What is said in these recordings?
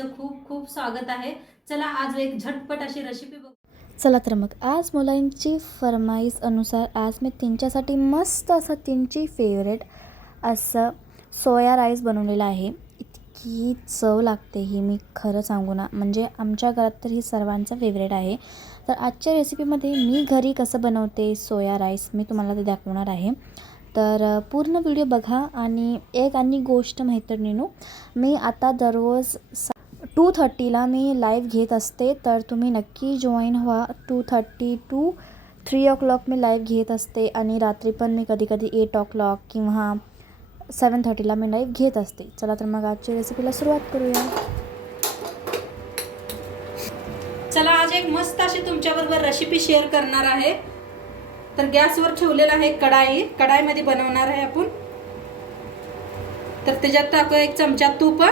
तुमचं खूप खूप स्वागत आहे. चला आज एक झटपट अशी रेसिपी बघू. चला तर मग आज मुलांची फरमाईश अनुसार आज मी त्यांच्यासाठी मस्त असं त्यांची फेवरेट असं सोया राईस बनवलेला आहे. इतकी चव लागते ही मी खरं सांगू ना, म्हणजे आमच्या घरात तर ही सर्वांचं फेवरेट आहे. तर आजच्या रेसिपीमध्ये मी घरी कसं बनवते सोया राईस मी तुम्हाला ते दाखवणार आहे. तर पूर्ण व्हिडिओ बघा. आणि एक गोष्ट मैत्रिणींनो, मी आता दररोज 2:30ला मी लाईव्ह घेत असते, तर तुम्ही नक्की जॉईन व्हा. 2:30 to 3 मी लाईव्ह घेत असते आणि रात्री पण मी कधी कधी 8 किंवा 7:30ला मी लाईव्ह घेत असते. चला तर मग आजच्या रेसिपीला सुरुवात करूया. चला आज एक मस्त अशी तुमच्याबरोबर रेसिपी शेअर करणार आहे. तर गॅसवर ठेवलेला आहे कढाईमध्ये बनवणार आहे आपण. तर त्याच्यात टाकूया 1 चमचा तूप.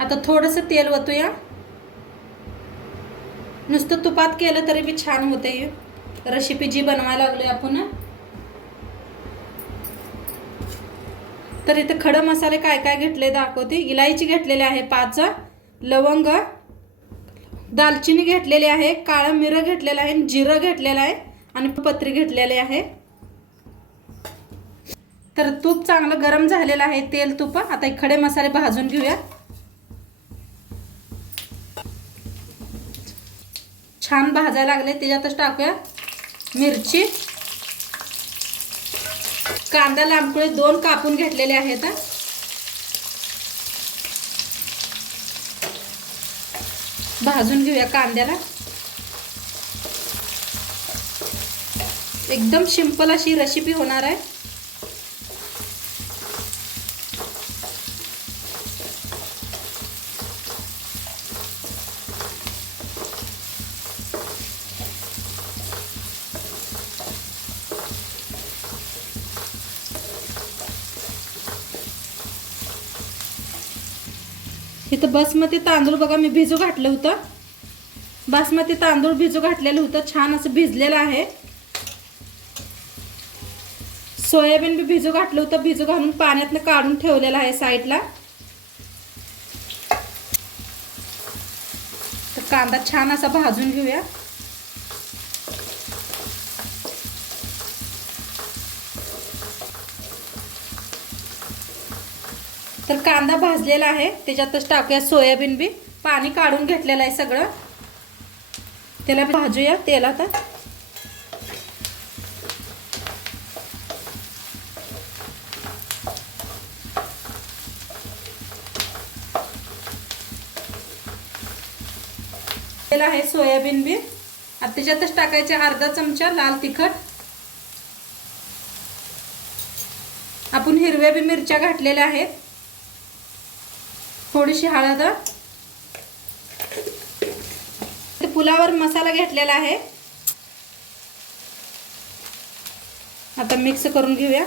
आता थोडंसं तेल ओतूया. नुसतं तुपात केलं तरी बी छान होते ही रेसिपी जी बनवायला लागलोय आपण. तर इथे खडे मसाले काय काय घेतले दाखवते. इलायची घेतलेली आहे 5, लवंग, दालचिनी घेतलेली आहे, काळं मिरं घेतलेलं आहे, जिरं घेतलेलं आहे आणि पत्री घेतलेले आहे. तर तूप चांगलं गरम झालेलं आहे, तेल तूप. आता खडे मसाले भाजून घेऊया. छान भाजायला लागले त्याच्यातच टाकूया मिरची, कांदा लांबकुळे 2 कापून घेतलेले आहेत. भाजून घेऊया कांद्याला. एकदम सिंपल अशी रेसिपी होणार आहे. इथं बासमती तांदूळ बघा मी भिजू घातलं होतं. बासमती तांदूळ भिजू घातलेलं होतं, छान असं भिजलेलं आहे. सोयाबीन बी भिजू घातलं होतं, भिजू घालून पाण्यातनं काढून ठेवलेलं आहे साईडला. तर कांदा छान असा भाजून घेऊया. तर कांदा भाजलेला आहे त्याच्यातच टाकूया सोयाबीन बी. पाणी काढून घेतलेलं आहे सगळं. त्याला भाजूया तेलात. तेल आहे सोयाबीन बी. आता त्याच्यातच टाकायचे अर्धा चमचा लाल तिखट. आपण हिरव्या बी मिरच्या घातलेल्या आहेत. थोडीशी हळद. पुलावर मसाला घेतलेला आहे. आता मिक्स करून घेऊया.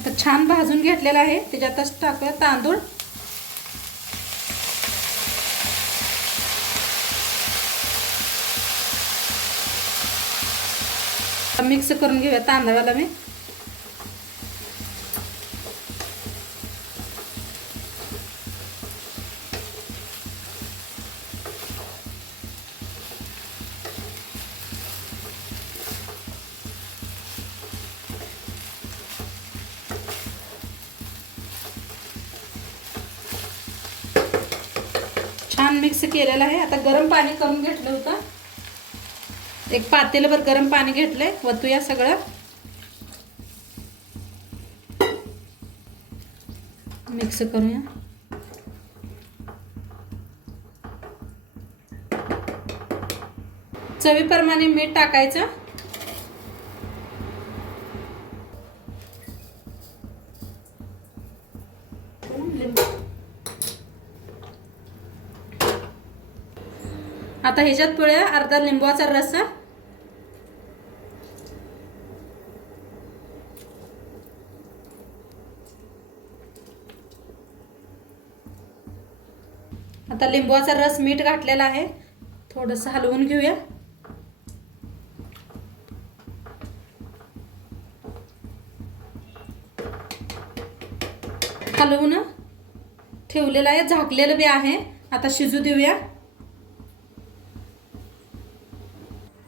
आता छान भाजून घेतलेला आहे त्याच्यातच टाकूया तांदूळ. मिक्स करून घेऊया तांदळाला मी. छान मिक्स केलेलं आहे. आता गरम पाणी करून घेतलं होतं. एक पातेलभर गरम पाणी घेतलंय. वतूया सगळं. मिक्स करूया. चवीप्रमाणे मीठ टाकायचं. आता ह्याच्यात पिळूया अर्धा लिंबूचा रस. आता लिंबूचा रस, मीठ घातलेला आहे, थोडंसं हलवून घेऊया. हलवून ठेवलेलं आहे, झाकलेलं बी आहे. आता शिजू देऊया.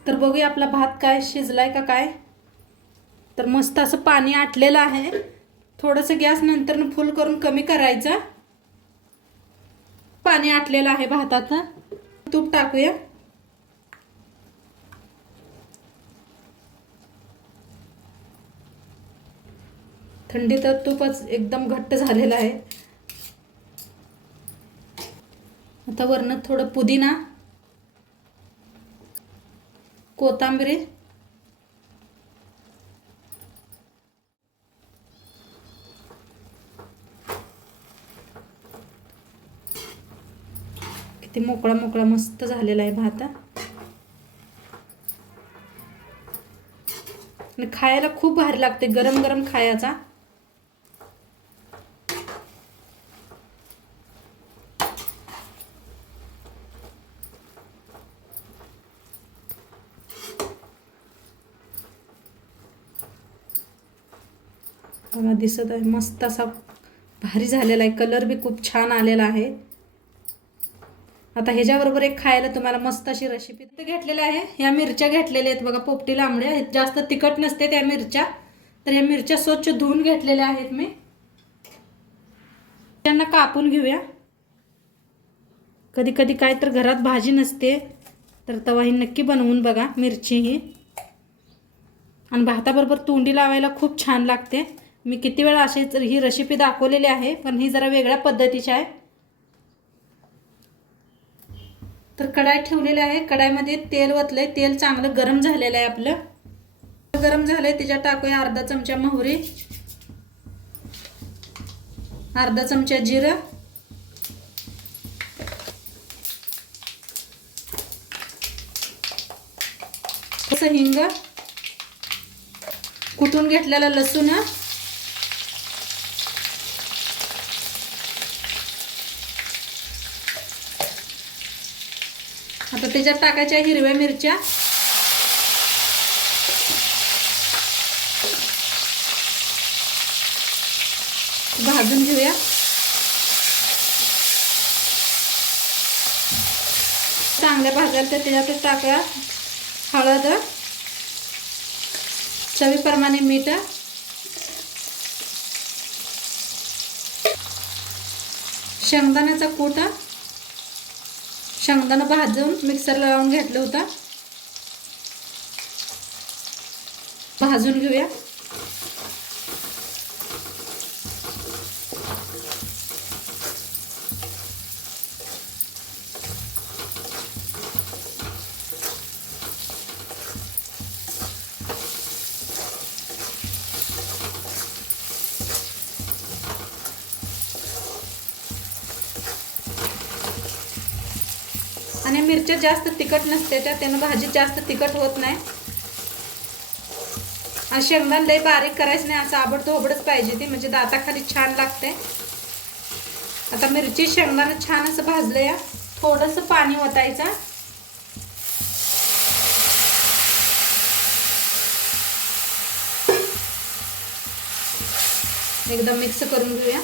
तर बघूया आपला भात काय शिजलाय का काय. तर मस्त असं पाणी आटलेलं आहे. थोडंसं गॅस नंतर फुल करून कमी करायचं. पाणी आटलेलं आहे भाताचं. तूप टाकूया. थंडीत तूपच एकदम घट्ट झालेलं आहे. आता वरनं थोडं पुदिना, कोथिंबीर, किती मोकळा मोकळा मस्त झालेला आहे भात. आणि खायला खूप भारी लागते, गरम गरम खायचा. मला दिसत आहे मस्त असा भारी झालेला आहे. कलर बी खूप छान आलेला आहे. आता ह्याच्याबरोबर एक खायला तुम्हाला मस्त अशी रेसिपी घेतलेली आहे. ह्या मिरच्या घेतलेल्या आहेत बघा, पोपटी लांबड्या. जास्त तिखट नसते त्या मिरच्या. तर ह्या मिरच्या स्वच्छ धुवून घेतलेल्या आहेत मी. त्यांना कापून घेऊया. कधी कधी काय तर घरात भाजी नसते तर तवा ही नक्की बनवून बघा मिरची ही. आणि भाताबरोबर तोंडी लावायला खूप छान लागते. मी किती वेळा अशी ही रेसिपी दाखवलेली आहे, पण ही जरा वेगळ्या पद्धतीची आहे. तर कढाई ठेवलेली आहे. कढाईमध्ये तेल ओतलंय. तेल चांगलं गरम झालेलं आहे आपलं. गरम झालंय त्याच्यात टाकूया अर्धा चमचा मोहरी, अर्धा चमचा जिरं, थोडंसं हिंग, कुटून घेतलेला लसूण, आता त्याच्यात टाकायच्या हिरव्या मिरच्या, भाजून घेऊया. चांगल्या भाजायला तर त्याच्यातच टाकूया हळद, चवीप्रमाणे मीठ, शेंगदाण्याचा कूट. शेंगदाणा भाजून मिक्सरला लावून घेतलं होतं, भाजून घेऊया. आणि मिरच्या जास्त तिखट नसते त्यानं भाजी जास्त तिखट होत नाही. आणि शेंगदाणा लई बारीक करायचं नाही, असं आबडधोबडच पाहिजे ती, म्हणजे दाताखाली छान लागते. आता मिरची शेंगदाणा छान असं भाजलं या. थोडंसं पाणी ओतायचं. एकदम मिक्स करून घेऊया.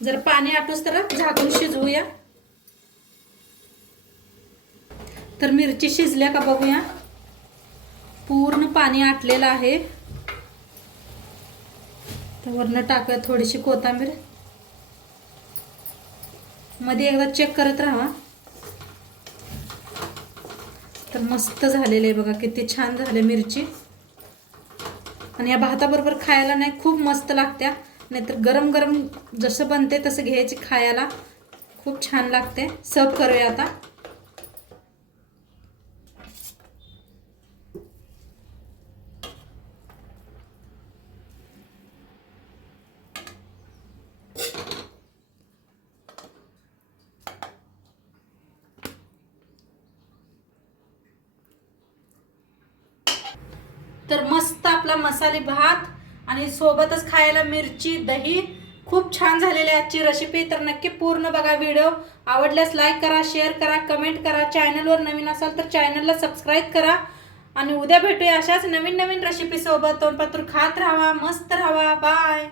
जर पाणी आटूस तर झाकून शिजवूया. तर मिरची शिजल्या का बघूया. पूर्ण पाणी आटलेलं आहे. तर वरनं टाकूया थोडीशी कोथिंबीर. मध्ये एकदा चेक करत राहा. तर मस्त झालेलं आहे बघा, किती छान झाले मिरची. आणि या भाताबरोबर खायला नाही खूप मस्त लागत्या. नाहीतर गरम गरम जसं बनते तसं घ्यायची खायला, खूप छान लागते. सर्व करूया आता. तर मस्त आपला मसाले भात आणि सोबतच खायला मिरची दही खूप छान झालेली आहे आजची रेसिपी. तर नक्की पूर्ण बघा व्हिडिओ. आवडल्यास लाईक करा, शेअर करा, कमेंट करा. चॅनलवर नवीन असाल तर चॅनलला सबस्क्राईब करा. आणि उद्या भेटूया अशाच नवीन नवीन रेसिपी सोबत. तोंडपात्र खात राहा, मस्त राहा. बाय.